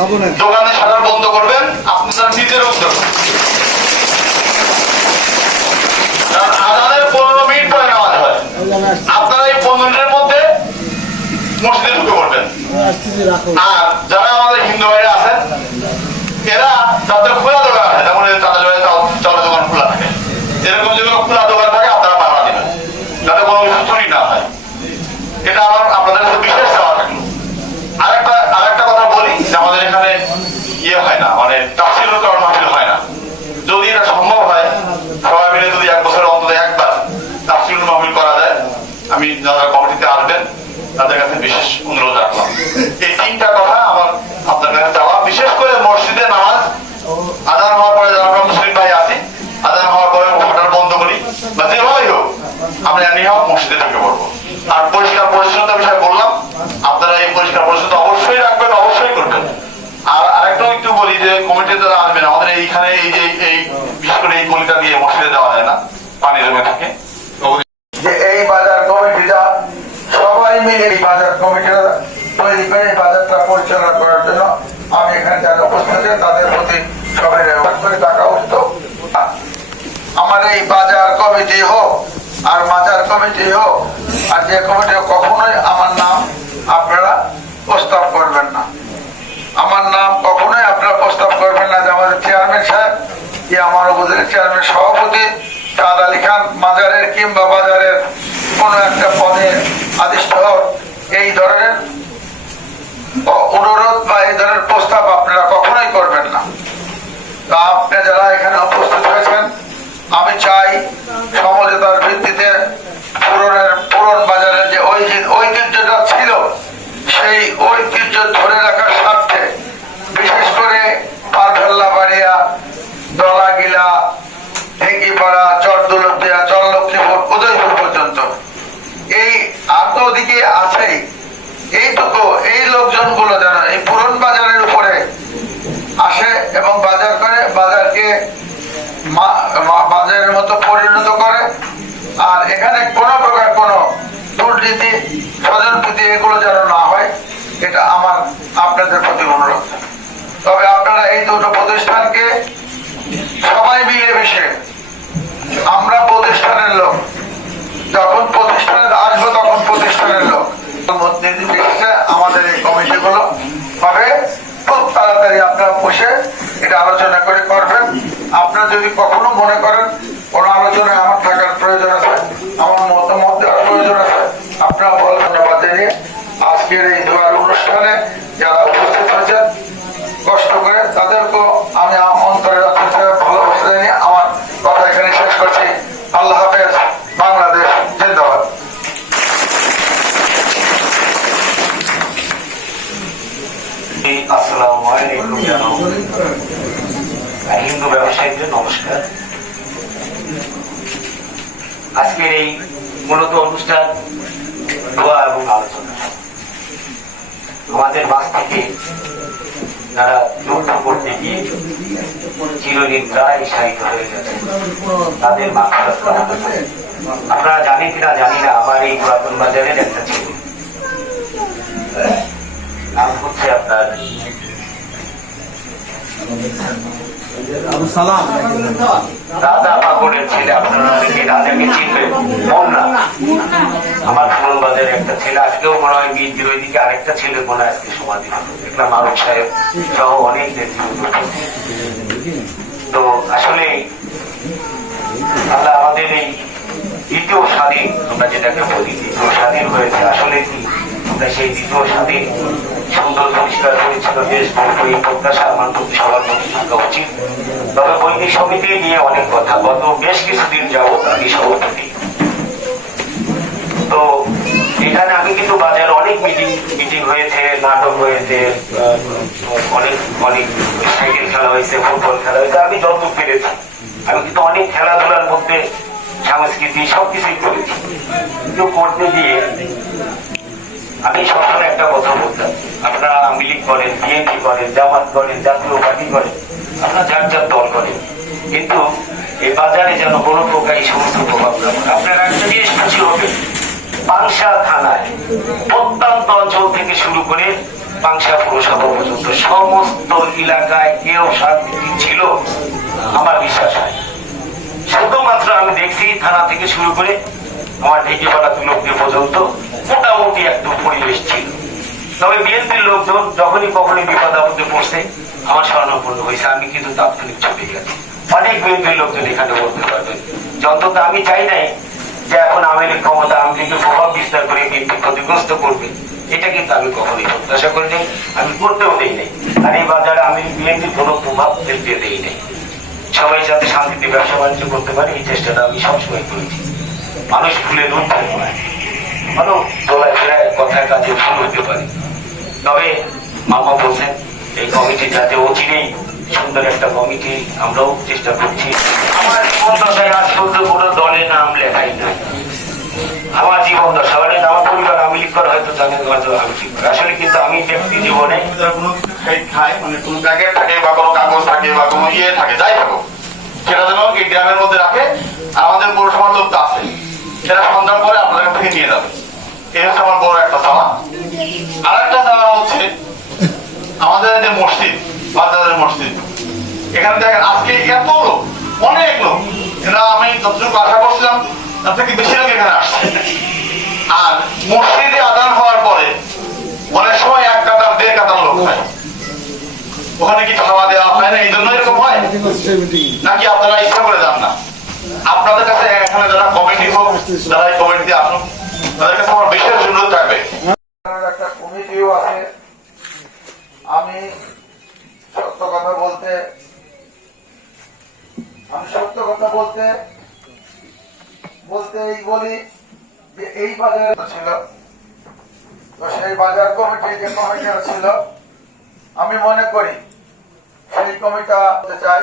দোকানে বন্ধ করবেন নিজের উদ্যোগ আদানের পনেরো মিনিট পরে নামাজ হয়। আপনারা এই পনেরো মিনিটের মধ্যে মসজিদে ঢুকে পড়বেন। আর যারা আমাদের হিন্দু ভাইরা আছেন, এরা তাদের খোলা দোকান আছে, যেমন এই চাঁদা জলে চালের দোকান খোলা থাকে এরকম যেগুলো খোলা দোকান থাকে আপনারা পাড়া দিবেন যাতে কোনো কিছু চুরি না হয় এটা আমার আপনাদের কাছে বিশেষ চাওয়া থাকল আরেকটা আরেকটা কথা বলি যে আমাদের এখানে ইয়ে হয় না মানে তাফসিল করার মাহফিল হয় না যদি এটা সম্ভব হয় সবাই মিলে যদি এক বছর অন্তত একবার তাফসিল মাহফিল করা যায় আমি যারা কমিটিতে আসবেন, তাদের কাছে বিশেষ অনুরোধ রাখলাম। এই তিনটা কথা আমার আপনার কাছে চাওয়া। বিশেষ করে মসজিদে নামাজ আদান হওয়ার পরে যারা মুসলিম ভাই আছি আদান হওয়ার পরে হোটেল বন্ধ করি। বা যেভাবেই হোক, আমরা এমনি হোক মসজিদে ঢুকে পড়ব। আর পরিষ্কার পরিচ্ছন্নতা বিষয়ে বললাম, আপনারা এই পরিষ্কার পরিচ্ছন্নতা অবশ্যই রাখবেন, অবশ্যই করবেন। আর আরেকটাও একটু বলি যে কমিটি যারা আসবেন, আমাদের এইখানে এই যে, এই, বিশেষ করে এই গলিটা দিয়ে মসজিদে দেওয়া যায় না পানি জমে থাকে তো যে এই বাজার কমিটিটা সবাই মিলে এই বাজার কমিটিটা তৈরি করে এই বাজারটা পরিচালনা করার জন্য আমি এখানে যারা উপস্থিত আছেন তাদের প্রতি সবাই রেওয়াজ করে টাকা উঠত আমার এই বাজার কমিটি হোক, আর মাজার কমিটি হোক, আর যে কমিটি কখনোই আমার নাম আপনারা প্রস্তাব করবেন না। আমার নাম কখনোই আপনারা প্রস্তাব করবেন না যে আমাদের চেয়ারম্যান সাহেব, কি আমার উপজেলা চেয়ারম্যান সভাপতি, চাঁদ আলী খান মাজারের কিংবা বাজারের কোনো একটা পদে আদিষ্ট হোক, এই ধরনের অনুরোধ বা এই ধরনের প্রস্তাব আপনারা কখনোই ওদিকে আছেই এইটুকু এই লোকজনগুলো যেন এই পুরন বাজারের উপরে আসে এবং বাজার করে, বাজারকে বাজারের মতো পরিণত করে। আর এখানে কোনো প্রকার কোনো দুর্নীতি, স্বজনপ্রীতি এগুলো যেন না হয়, এটা আমার আপনাদের প্রতি অনুরোধ। তবে আপনারা এই দুটো প্রতিষ্ঠানকে সবাই মিলে মিশে আমরা প্রতিষ্ঠানের লোক যখন প্রতিষ্ঠানে আসব তখন প্রতিষ্ঠানের লোক নির্বিশেষে আমাদের এই কমিটিগুলো হবে খুব তাড়াতাড়ি আপনারা বসে এটা আলোচনা করে করবেন আপনারা যদি কখনো মনে করেন আজকের এই মূলত অনুষ্ঠান, দোয়া এবং আলোচনা। আমাদের মাছ থেকে যুদ্ধ করতে গিয়ে হয়ে গেছে, তাদের কিনা, জানি না, আমার এই পুরাতন একটা নাম হচ্ছে আপনার ছেলে আমার একটা ছেলে, আজকেও মনে হয় আরেকটা ছেলে মনে আজকে সমাধি। দেখলাম আরব সাহেব সহ অনেক তো আসলে আল্লাহ আমাদের এই দ্বিতীয় স্বাধীন, আমরা যেটাকে বলি দ্বিতীয় স্বাধীন হয়েছে। আসলে কি? আমরা দ্বিতীয় স্বাধীন সুন্দর পরিষ্কার পরিচ্ছন্ন দেশ গড়বো এই প্রত্যাশা আমার প্রতি সবার প্রতি থাকা উচিত। তবে বৈদিক সমিতি নিয়ে অনেক কথা। গত বেশ কিছুদিন যাবৎ আমি সভাপতি। তো এখানে আমি কিন্তু বাজারে অনেক মিটিং মিটিং হয়েছে, নাটক হয়েছে অনেক অনেক সাইকেল খেলা হয়েছে, ফুটবল খেলা হয়েছে। আমি যত পেরেছি, আমি কিন্তু অনেক খেলাধুলার মধ্যে সংস্কৃতি সবকিছুই করেছি। কিন্তু করতে গিয়ে আমি সবসময় একটা কথা বলতাম। আপনারা আওয়ামী লীগ করেন, বিএনপি করেন, জামাত করেন, জাতীয় পার্টি করেন, আপনারা যার যার দল করেন। কিন্তু এই বাজারে যেন কোনো প্রকার এই সমস্ত প্রভাব না পড়ে। আপনারা একটা জিনিস খুশি হবে পাংশা থানায় প্রত্যন্ত অঞ্চল থেকে শুরু করে পাংশা পুরসভা পর্যন্ত সমস্ত এলাকায় কেউ শান্তি ছিল, আমার বিশ্বাস হয় শুধুমাত্র আমি দেখছি থানা থেকে শুরু করে আমার ঢেকে পাড়া তুলকদের পর্যন্ত মোটামুটি একদম পরিবেশ ছিল তবে বিএনপির লোকজন যখনই কখনই বিপদ আপদে পড়ছে, আমার স্বর্ণপূর্ণ হয়েছে। আমি কিন্তু তাৎক্ষণিক ছুটে গেছি। অনেক বিএনপির লোকজন এখানে বলতে পারবেন যে অন্তত আমি চাই নাই যে এখন আওয়ামী লীগ ক্ষমতা আওয়ামী লীগের প্রভাব বিস্তার করে বিএনপি ক্ষতিগ্রস্ত করবে। এটা কিন্তু আমি কখনোই প্রত্যাশা করি নাই। আমি করতেও দেই নাই। আর এই বাজারে আমি বিএনপির কোনো প্রভাব ফেলতে দেই নাই। সবাই যাতে শান্তিতে ব্যবসা বাণিজ্য করতে পারে, এই চেষ্টাটা আমি সবসময় করেছি। মানুষ ভুলে রূপ নয় ভালো দোলায় ফেরায় কথায় কাজে ভুল হতে পারে। তবে মামা বলছেন, এই কমিটি যাতে অচিরেই সুন্দর একটা কমিটি আমরাও চেষ্টা করছি। আমার জীবন দশায় আজ পর্যন্ত কোনো দলে নাম লেখাই নাই। আমার জীবন দশা মানে আমার পরিবার, আমি লিখ করা হয়তো জানেন হয়তো আমি আসলে কিন্তু আমি ব্যক্তি জীবনে খাই- মানে প্যাকেট থাকে বা কোনো কাগজ থাকে বা কোনো ইয়ে থাকে, যাই থাকুক সেটা যেন এই মধ্যে রাখে আমাদের পৌরসভার লোক তো সন্ধান করে আপনাদের কাছ থেকে নিয়ে যাবে আমার বড় একটা চাওয়া আর একটা চাওয়া হচ্ছে আমাদের যে মসজিদ, বাজারের মসজিদ। এখানে দেখেন আজকে এত লোক, অনেক লোক। এরা আমি যতটুকু আশা করছিলাম, তার থেকে বেশি লোক এখানে আসছে। আর মসজিদে আদান হওয়ার পরে অনেক সময় এক কাতার, দেড় কাতার লোক হয়। ওখানে কি খাওয়া দেওয়া হয় না? এই জন্য এরকম হয়? নাকি আপনারা ইচ্ছা করে যান না? আপনাদের কাছে এখানে যারা কমিটি হোক যারা এই কমিটিতে আসুন আমি সত্য কথা বলতে, আমি সত্য কথা বলতে বলতে এই বলি যে এই বাজারে ছিল। তো সেই বাজার কমিটি যে কমিটিটা ছিল, আমি মনে করি সেই কমিটা চাই